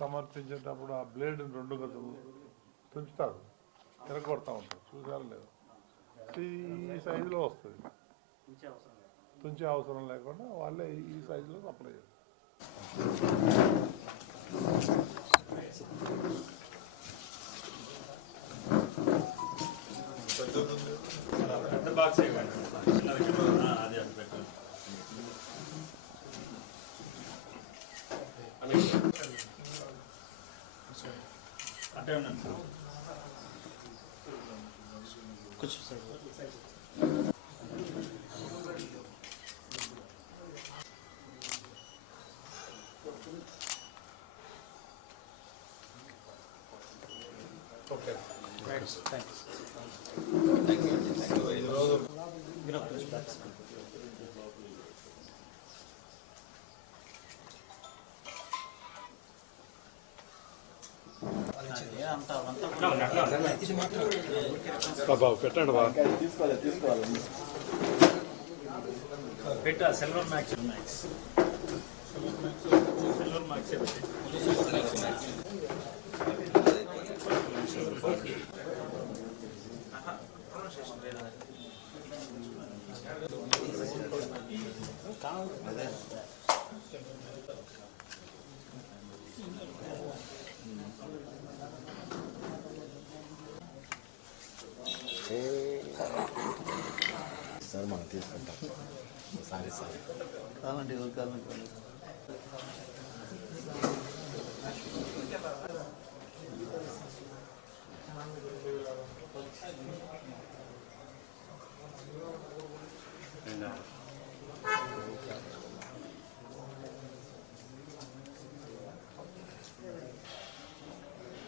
సమర్పించేటప్పుడు ఆ బ్లేడ్ 2 గదులు తుంచుతారు, తిరగొడతా ఉంటారు, చూసారు లేదు? ఈ సైజులో వస్తుంది, తుంచే అవసరం లేకుండా వాళ్ళే ఈ సైజులో సప్లై చేస్తారు. कुछ ఓకే, థ్యాంక్స్. ఈరోజు బాబు పెట్టండి బాబు, పెట్ట silver max silver max sir మనం తీసుకుంటాం. సారీ కావాలండి, ఎవరు కావాలండి.